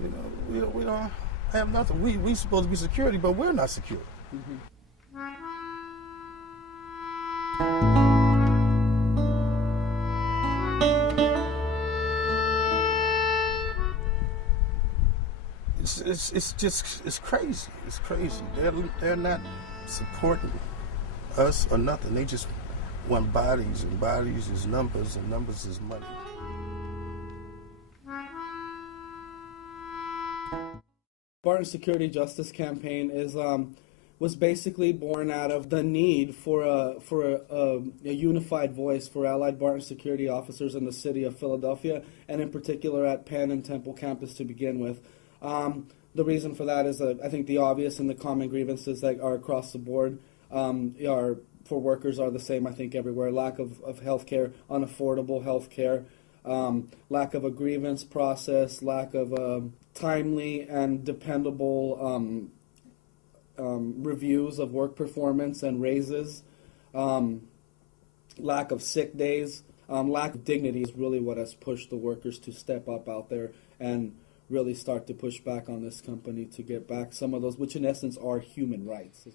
You know, we don't have nothing. We supposed to be security, but we're not secure. Mm-hmm. It's crazy. It's crazy. They're not supporting us or nothing. They just want bodies, and bodies is numbers, and numbers is money. Barton Security Justice Campaign was basically born out of the need for a unified voice for allied Barton security officers in the city of Philadelphia, and in particular at Penn and Temple campus to begin with. The reason for that is, I think, the obvious and the common grievances that are across the board for workers are the same, I think, everywhere. Lack of health care, unaffordable health care, lack of a grievance process, lack of timely and dependable reviews of work performance and raises, lack of sick days, lack of dignity is really what has pushed the workers to step up out there and really start to push back on this company to get back some of those, which in essence are human rights.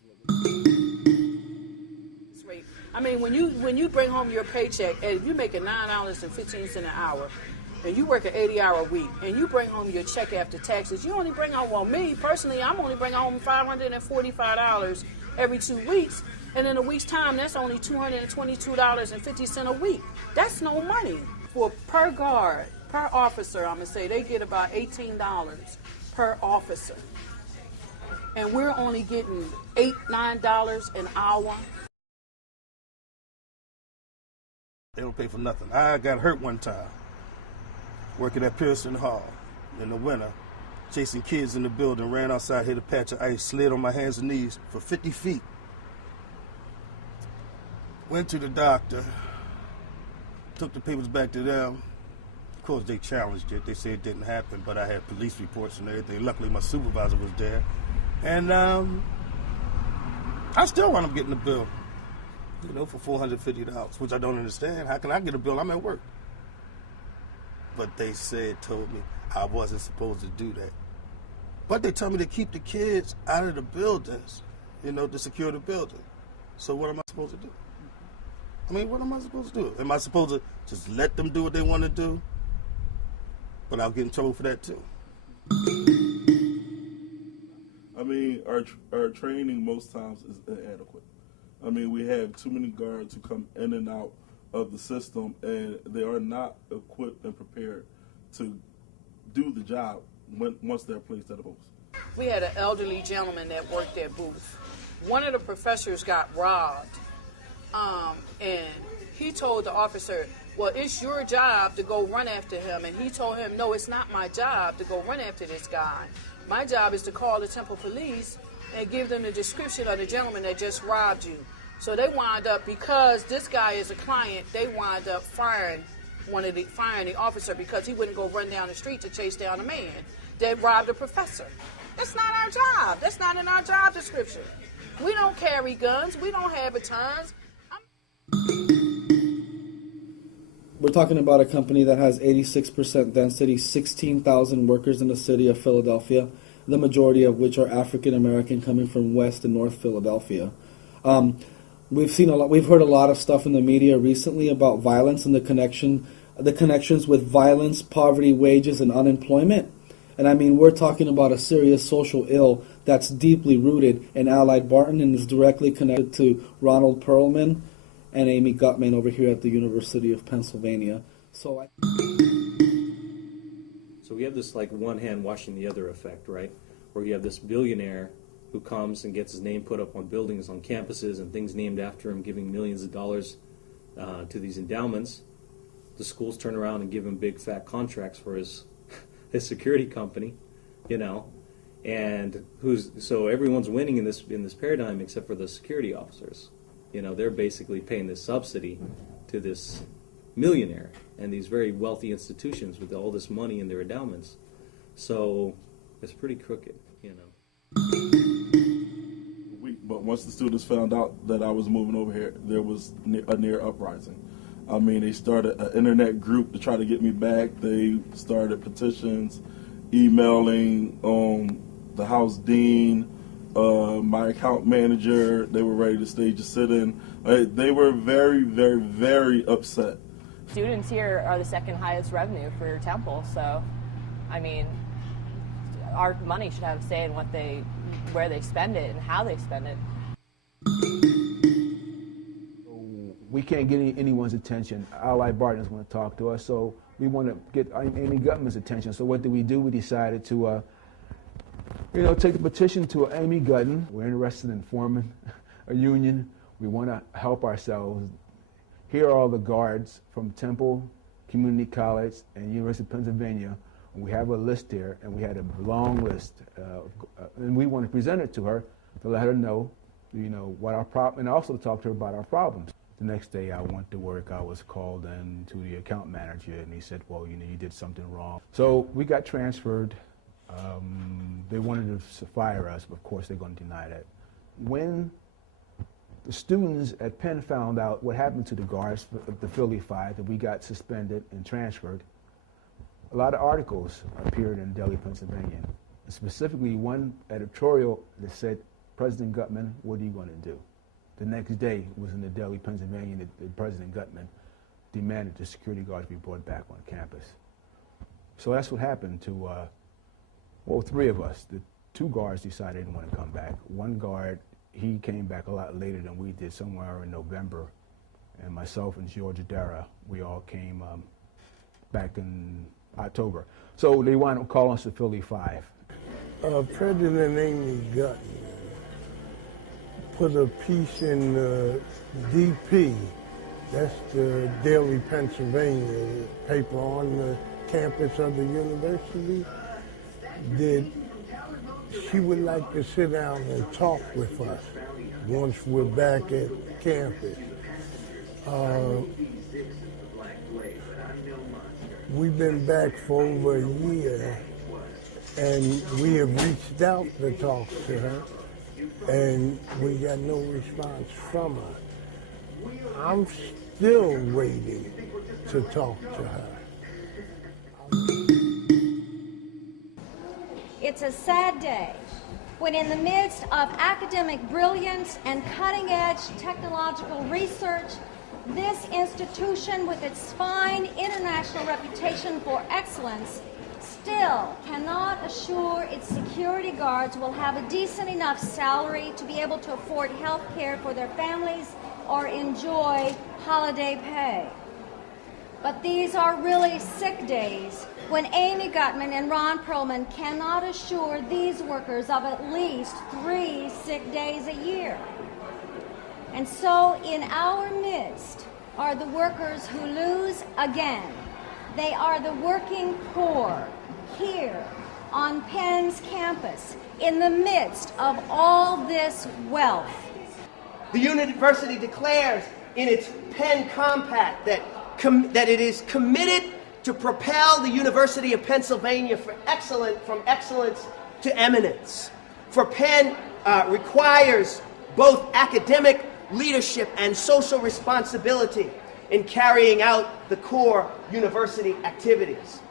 I mean, when you bring home your paycheck, and if you make $9.15 an hour, and you work an 80-hour week, and you bring home your check after taxes, you only bring home, well, me personally, I'm only bringing home $545 every 2 weeks, and in a week's time, that's only $222.50 a week. That's no money. For per guard, per officer, I'm going to say, they get about $18 per officer. And we're only getting $8, $9 an hour. They don't pay for nothing. I got hurt one time working at Pearson Hall in the winter, chasing kids in the building, ran outside, hit a patch of ice, slid on my hands and knees for 50 feet. Went to the doctor, took the papers back to them. Of course, they challenged it. They said it didn't happen, but I had police reports and everything. Luckily, my supervisor was there. And I still wound up getting the bill, for $450, which I don't understand. How can I get a bill? I'm at work. But they told me I wasn't supposed to do that. But they told me to keep the kids out of the buildings, to secure the building. So what am I supposed to do? I mean, what am I supposed to do? Am I supposed to just let them do what they want to do? But I'll get in trouble for that too. I mean, our training most times is inadequate. I mean, we have too many guards who come in and out of the system, and they are not equipped and prepared to do the job once they're placed at a post. We had an elderly gentleman that worked at Booth. One of the professors got robbed, and he told the officer, well, it's your job to go run after him. And he told him, no, it's not my job to go run after this guy. My job is to call the Temple Police and give them the description of the gentleman that just robbed you. So they wind up, because this guy is a client, they wind up firing the officer because he wouldn't go run down the street to chase down a man that robbed a professor. That's not our job. That's not in our job description. We don't carry guns. We don't have batons. We're talking about a company that has 86% density, 16,000 workers in the city of Philadelphia, the majority of which are African American, coming from West and North Philadelphia. We've heard a lot of stuff in the media recently about violence and the connections with violence, poverty, wages, and unemployment. And I mean, we're talking about a serious social ill that's deeply rooted in Allied Barton and is directly connected to Ronald Perlman and Amy Gutman over here at the University of Pennsylvania. So we have this like one hand washing the other effect, right? Where you have this billionaire who comes and gets his name put up on buildings on campuses and things named after him, giving millions of dollars to these endowments. The schools turn around and give him big fat contracts for his security company, and so everyone's winning in this paradigm except for the security officers. They're basically paying this subsidy to this millionaire and these very wealthy institutions with all this money in their endowments. So it's pretty crooked, But once the students found out that I was moving over here, there was a near uprising. I mean, they started an internet group to try to get me back. They started petitions, emailing the House Dean, my account manager. They were ready to stage a sit-in. They were very, very, very upset. Students here are the second highest revenue for Temple, so, I mean, our money should have a say in where they spend it and how they spend it. We can't get anyone's attention. Allied Barton doesn't want to talk to us, so we want to get Amy Gutman's attention. So what do? We decided to, take the petition to Amy Gutman. We're interested in forming a union. We want to help ourselves. Here are all the guards from Temple Community College and University of Pennsylvania. We have a list here, and we had a long list, and we want to present it to her to let her know, what our problem, and also talk to her about our problems. The next day I went to work, I was called in to the account manager, and he said, well, you did something wrong. So we got transferred. They wanted to fire us, but of course they're going to deny that. When the students at Penn found out what happened to the guards of the Philly Five, that we got suspended and transferred, a lot of articles appeared in Delhi, Pennsylvania. Specifically, one editorial that said, President Gutman, what are you going to do? The next day was in the Delhi, Pennsylvania, that President Gutman demanded the security guards be brought back on campus. So that's what happened to, three of us. The two guards decided they didn't want to come back. One guard, he came back a lot later than we did, somewhere in November. And myself and George Adara, we all came back in October. So they wound up calling us the Philly Five. President Amy Gutman put a piece in DP, that's the Daily Pennsylvania paper on the campus of the university, that she would like to sit down and talk with us once we're back at campus. We've been back for over a year, and we have reached out to talk to her, and we got no response from her. I'm still waiting to talk to her. It's a sad day when in the midst of academic brilliance and cutting-edge technological research, this institution with its fine international reputation for excellence still cannot assure its security guards will have a decent enough salary to be able to afford health care for their families or enjoy holiday pay. But these are really sick days when Amy Gutman and Ron Perlman cannot assure these workers of at least 3 sick days a year. And so in our midst are the workers who lose again. They are the working poor here on Penn's campus in the midst of all this wealth. The university declares in its Penn Compact that it is committed to propel the University of Pennsylvania from excellence to eminence. For Penn requires both academic leadership and social responsibility in carrying out the core university activities.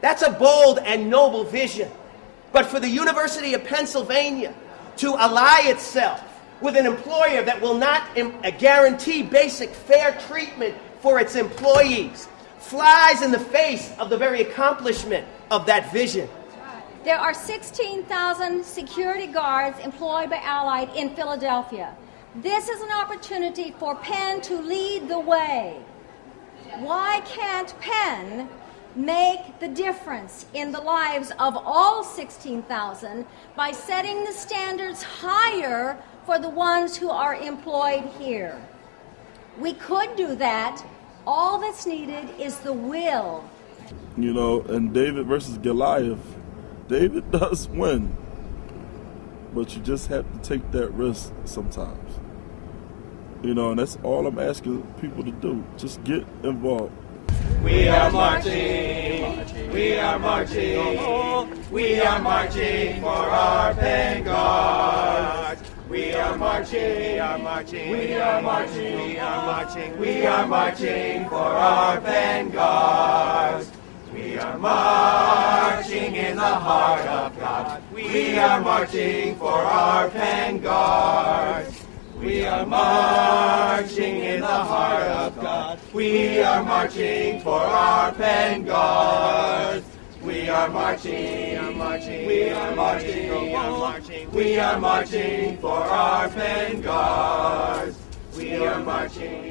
That's a bold and noble vision. But for the University of Pennsylvania to ally itself with an employer that will not guarantee basic fair treatment for its employees flies in the face of the very accomplishment of that vision. There are 16,000 security guards employed by Allied in Philadelphia. This is an opportunity for Penn to lead the way. Why can't Penn make the difference in the lives of all 16,000 by setting the standards higher for the ones who are employed here? We could do that. All that's needed is the will. And David versus Goliath, David does win, but you just have to take that risk sometimes. And that's all I'm asking people to do. Just get involved. We are marching, we are marching, we are marching for our Penn guards. We are marching, we are marching, we are marching, we are marching, we are marching for our Penn guards. We are marching in the heart of God. We are marching for our Penn Guards. We are marching in the heart of God. We are marching for our Penn Guards. We are marching, we are marching, we are marching, we are marching, we are marching for our Penn Guards. We are marching.